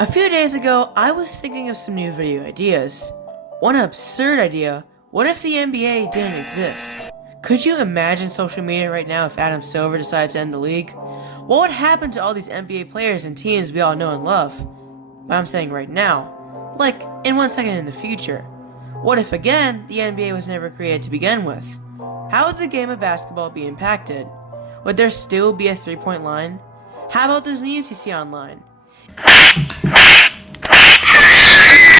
A few days ago, I was thinking of some new video ideas. One absurd idea: what if the NBA didn't exist? Could you imagine social media right now if Adam Silver decides to end the league? What would happen to all these NBA players and teams we all know and love? But I'm saying right now, like in 1 second in the future. What if again, the NBA was never created to begin with? How would the game of basketball be impacted? Would there still be a 3-point line? How about those memes you see online?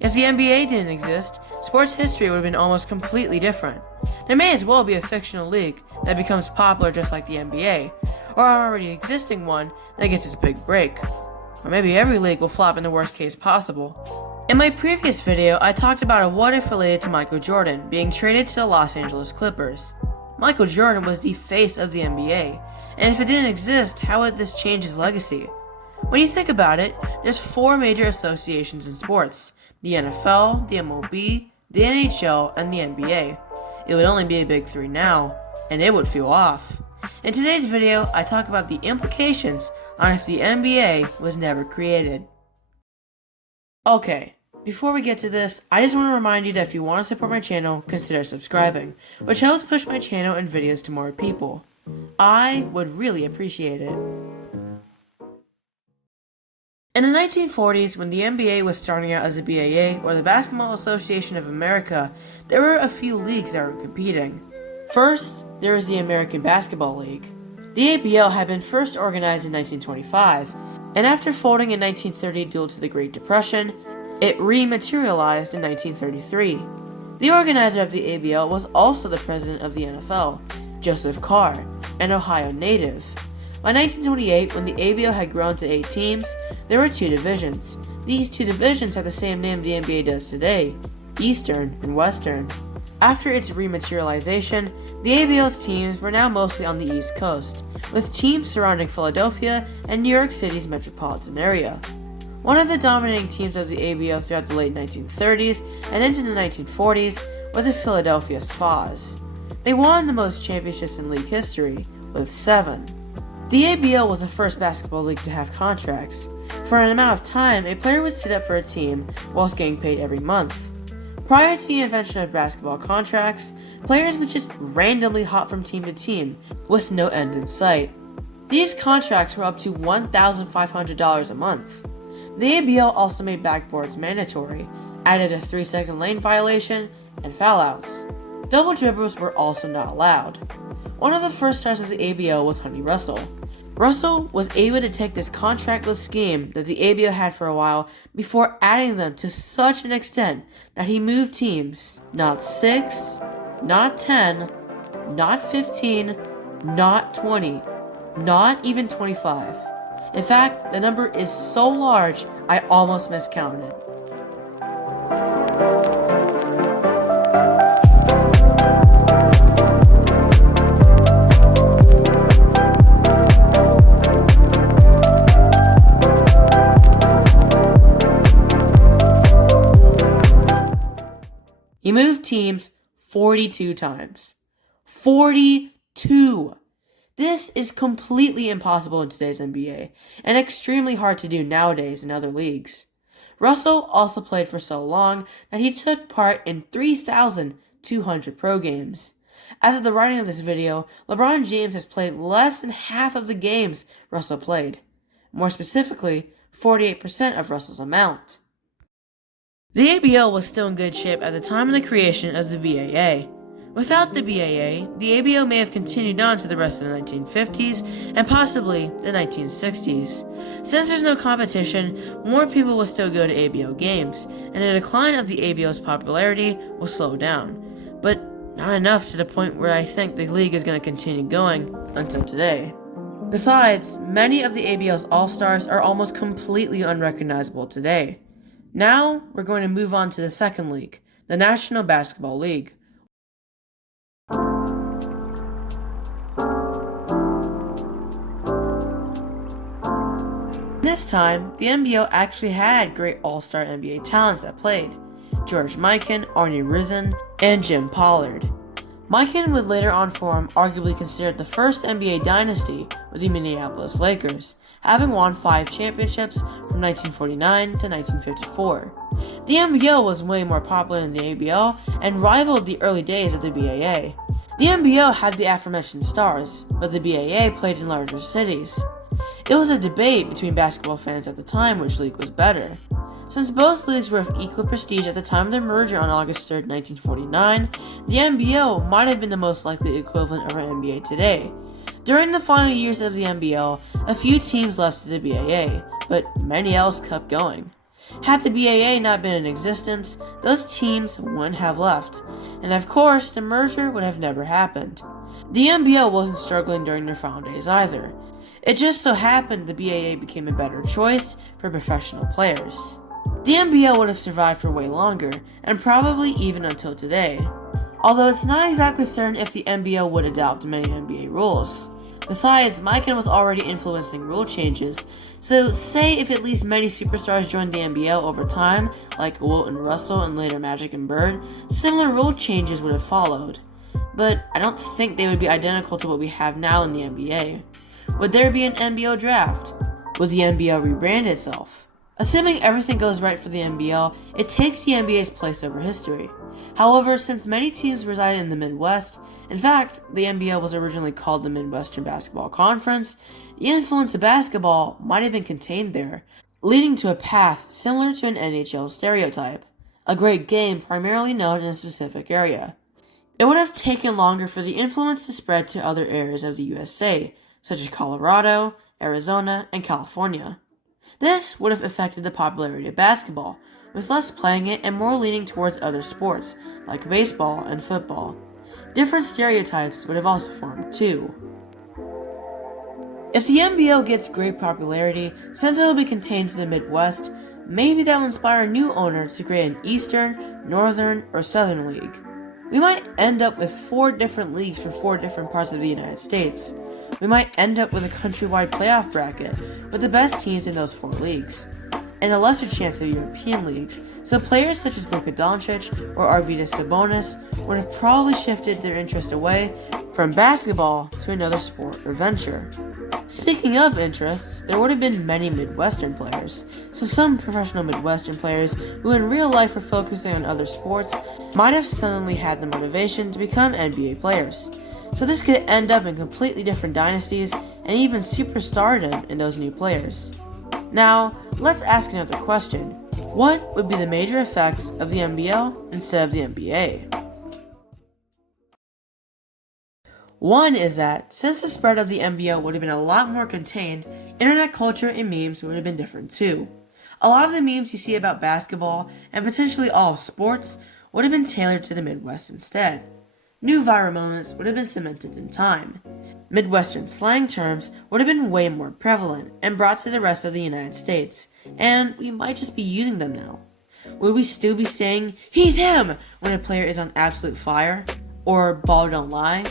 If the NBA didn't exist, sports history would have been almost completely different. There may as well be a fictional league that becomes popular just like the NBA, or an already existing one that gets its big break. Or maybe every league will flop in the worst case possible. In my previous video, I talked about a what if related to Michael Jordan being traded to the Los Angeles Clippers. Michael Jordan was the face of the NBA, and if it didn't exist, how would this change his legacy? When you think about it, there's 4 major associations in sports: the NFL, the MLB, the NHL, and the NBA. It would only be a big 3 now, and it would feel off. In today's video, I talk about the implications on if the NBA was never created. Okay, before we get to this, I just want to remind you that if you want to support my channel, consider subscribing, which helps push my channel and videos to more people. I would really appreciate it. In the 1940s, when the NBA was starting out as a BAA, or the Basketball Association of America, there were a few leagues that were competing. First, there was the American Basketball League. The ABL had been first organized in 1925, and after folding in 1930 due to the Great Depression, it rematerialized in 1933. The organizer of the ABL was also the president of the NFL, Joseph Carr, an Ohio native. By 1928, when the ABL had grown to 8 teams, there were 2 divisions. These 2 divisions had the same name the NBA does today: Eastern and Western. After its rematerialization, the ABL's teams were now mostly on the East Coast, with teams surrounding Philadelphia and New York City's metropolitan area. One of the dominating teams of the ABL throughout the late 1930s and into the 1940s was the Philadelphia Sphaz. They won the most championships in league history, with 7. The ABL was the first basketball league to have contracts. For an amount of time, a player would sit up for a team whilst getting paid every month. Prior to the invention of basketball contracts, players would just randomly hop from team to team with no end in sight. These contracts were up to $1,500 a month. The ABL also made backboards mandatory, added a 3-second lane violation, and foul-outs. Double dribbles were also not allowed. One of the first stars of the ABL was Honey Russell. Russell was able to take this contractless scheme that the ABL had for a while before adding them to such an extent that he moved teams not 6, not 10, not 15, not 20, not even 25. In fact, the number is so large, I almost miscounted. He moved teams 42 times. 42! This is completely impossible in today's NBA, and extremely hard to do nowadays in other leagues. Russell also played for so long that he took part in 3,200 pro games. As of the writing of this video, LeBron James has played less than half of the games Russell played. More specifically, 48% of Russell's amount. The ABL was still in good shape at the time of the creation of the BAA. Without the BAA, the ABL may have continued on to the rest of the 1950s and possibly the 1960s. Since there's no competition, more people will still go to ABL games, and the decline of the ABL's popularity will slow down, but not enough to the point where I think the league is going to continue going until today. Besides, many of the ABL's all-stars are almost completely unrecognizable today. Now, we're going to move on to the second league, the National Basketball League. This time, the NBL actually had great all-star NBA talents that played: George Mikan, Arnie Risen, and Jim Pollard. Mikan would later on form arguably considered the first NBA dynasty with the Minneapolis Lakers, having won 5 championships from 1949 to 1954. The NBL was way more popular than the ABL and rivaled the early days of the BAA. The NBL had the aforementioned stars, but the BAA played in larger cities. It was a debate between basketball fans at the time which league was better. Since both leagues were of equal prestige at the time of their merger on August 3, 1949, the NBL might have been the most likely equivalent of our NBA today. During the final years of the NBL, a few teams left to the BAA, but many else kept going. Had the BAA not been in existence, those teams wouldn't have left, and of course, the merger would have never happened. The NBL wasn't struggling during their final days either. It just so happened the BAA became a better choice for professional players. The NBL would have survived for way longer, and probably even until today. Although it's not exactly certain if the NBL would adopt many NBA rules. Besides, Mikan was already influencing rule changes, so say if at least many superstars joined the NBL over time, like Wilt and Russell and later Magic and Bird, similar rule changes would have followed. But I don't think they would be identical to what we have now in the NBA. Would there be an NBL draft? Would the NBL rebrand itself? Assuming everything goes right for the NBL, it takes the NBA's place over history. However, since many teams reside in the Midwest, in fact, the NBL was originally called the Midwestern Basketball Conference, the influence of basketball might have been contained there, leading to a path similar to an NHL stereotype, a great game primarily known in a specific area. It would have taken longer for the influence to spread to other areas of the USA, such as Colorado, Arizona, and California. This would have affected the popularity of basketball, with less playing it and more leaning towards other sports, like baseball and football. Different stereotypes would have also formed too. If the NBL gets great popularity, since it will be contained to the Midwest, maybe that will inspire a new owner to create an Eastern, Northern, or Southern league. We might end up with 4 different leagues for 4 different parts of the United States. We might end up with a countrywide playoff bracket with the best teams in those 4 leagues, and a lesser chance of European leagues, so players such as Luka Doncic or Arvydas Sabonis would have probably shifted their interest away from basketball to another sport or venture. Speaking of interests, there would have been many Midwestern players, so some professional Midwestern players who in real life were focusing on other sports might have suddenly had the motivation to become NBA players. So this could end up in completely different dynasties and even superstardom in those new players. Now, let's ask another question. What would be the major effects of the NBL instead of the NBA? One is that, since the spread of the NBL would have been a lot more contained, internet culture and memes would have been different too. A lot of the memes you see about basketball, and potentially all of sports, would have been tailored to the Midwest instead. New viral moments would have been cemented in time. Midwestern slang terms would have been way more prevalent and brought to the rest of the United States, and we might just be using them now. Would we still be saying, "He's him," when a player is on absolute fire? Or "Ball don't lie"?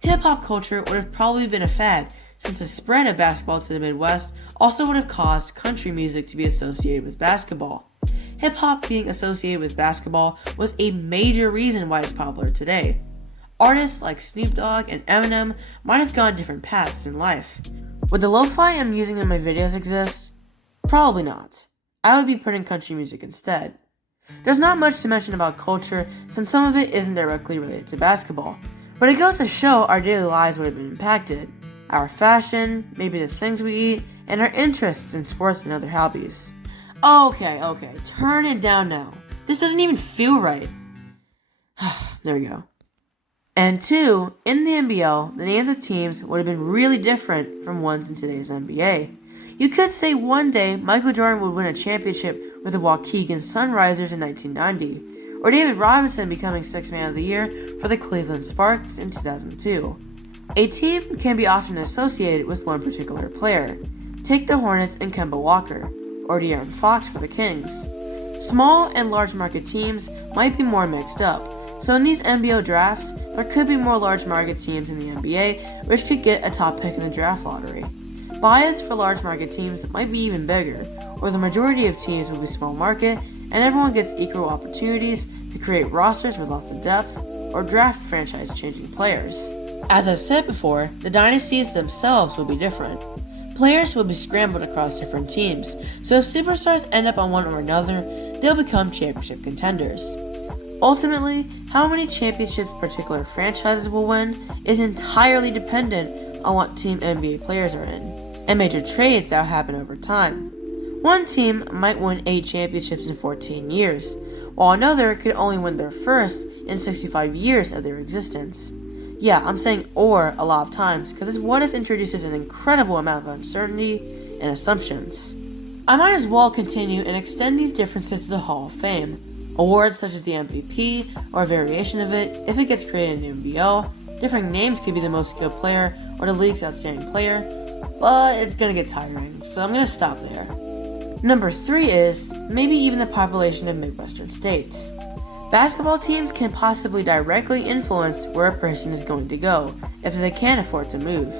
Hip-hop culture would have probably been a fad, since the spread of basketball to the Midwest also would have caused country music to be associated with basketball. Hip-hop being associated with basketball was a major reason why it's popular today. Artists like Snoop Dogg and Eminem might have gone different paths in life. Would the lo-fi I'm using in my videos exist? Probably not. I would be putting country music instead. There's not much to mention about culture since some of it isn't directly related to basketball, but it goes to show our daily lives would have been impacted. Our fashion, maybe the things we eat, and our interests in sports and other hobbies. Okay, turn it down now. This doesn't even feel right. There we go. And 2, in the NBL, the names of teams would have been really different from ones in today's NBA. You could say one day Michael Jordan would win a championship with the Waukegan Sunrisers in 1990, or David Robinson becoming 6th Man of the Year for the Cleveland Sparks in 2002. A team can be often associated with one particular player. Take the Hornets and Kemba Walker, or De'Aaron Fox for the Kings. Small and large market teams might be more mixed up, so in these NBL drafts, there could be more large market teams in the NBA, which could get a top pick in the draft lottery. Bias for large market teams might be even bigger, or the majority of teams will be small market, and everyone gets equal opportunities to create rosters with lots of depth, or draft franchise-changing players. As I've said before, the dynasties themselves will be different. Players will be scrambled across different teams, so if superstars end up on one or another, they'll become championship contenders. Ultimately, how many championships particular franchises will win is entirely dependent on what team NBA players are in, and major trades that will happen over time. One team might win 8 championships in 14 years, while another could only win their first in 65 years of their existence. Yeah, I'm saying "or" a lot of times because this what if introduces an incredible amount of uncertainty and assumptions. I might as well continue and extend these differences to the Hall of Fame. Awards such as the MVP or a variation of it, if it gets created in the NBL, different names could be the most skilled player or the league's outstanding player, but it's gonna get tiring, so I'm gonna stop there. Number 3 is maybe even the population of Midwestern states. Basketball teams can possibly directly influence where a person is going to go if they can't afford to move.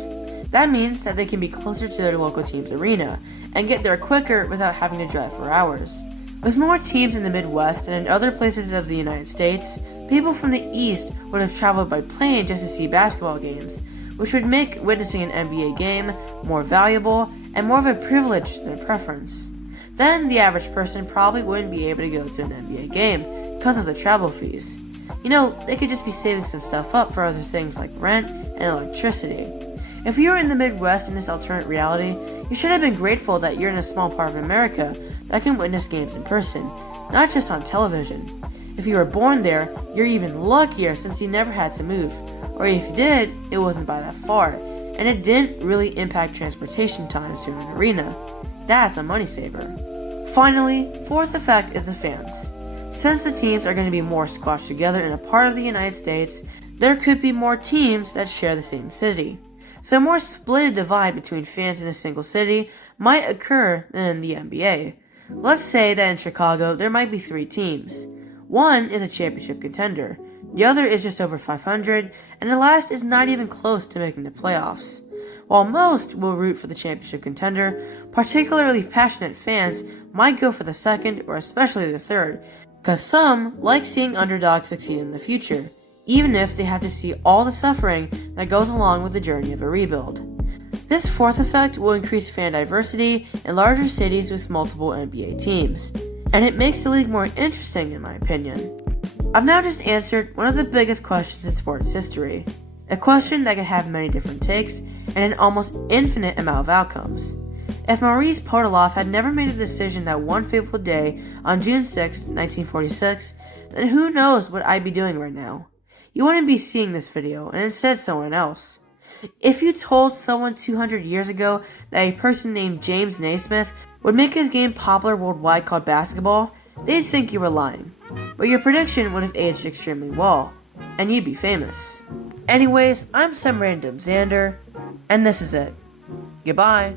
That means that they can be closer to their local team's arena and get there quicker without having to drive for hours. With more teams in the Midwest and in other places of the United States, people from the East would have traveled by plane just to see basketball games, which would make witnessing an NBA game more valuable and more of a privilege than a preference. Then the average person probably wouldn't be able to go to an NBA game because of the travel fees. They could just be saving some stuff up for other things like rent and electricity. If you're in the Midwest in this alternate reality, you should have been grateful that you're in a small part of America that can witness games in person, not just on television. If you were born there, you're even luckier since you never had to move, or if you did, it wasn't by that far, and it didn't really impact transportation times to an arena. That's a money saver. Finally, fourth effect is the fans. Since the teams are going to be more squashed together in a part of the United States, there could be more teams that share the same city. So a more split divide between fans in a single city might occur than in the NBA. Let's say that in Chicago there might be 3 teams. One is a championship contender, the other is just over 500, and the last is not even close to making the playoffs. While most will root for the championship contender, particularly passionate fans might go for the second or especially the third, because some like seeing underdogs succeed in the future, even if they have to see all the suffering that goes along with the journey of a rebuild. This fourth effect will increase fan diversity in larger cities with multiple NBA teams, and it makes the league more interesting in my opinion. I've now just answered one of the biggest questions in sports history, a question that could have many different takes and an almost infinite amount of outcomes. If Maurice Podoloff had never made a decision that one fateful day on June 6, 1946, then who knows what I'd be doing right now. You wouldn't be seeing this video, and instead someone else. If you told someone 200 years ago that a person named James Naismith would make his game popular worldwide called basketball, they'd think you were lying. But your prediction would have aged extremely well, and you'd be famous. Anyways, I'm somerandomxander, and this is it. Goodbye.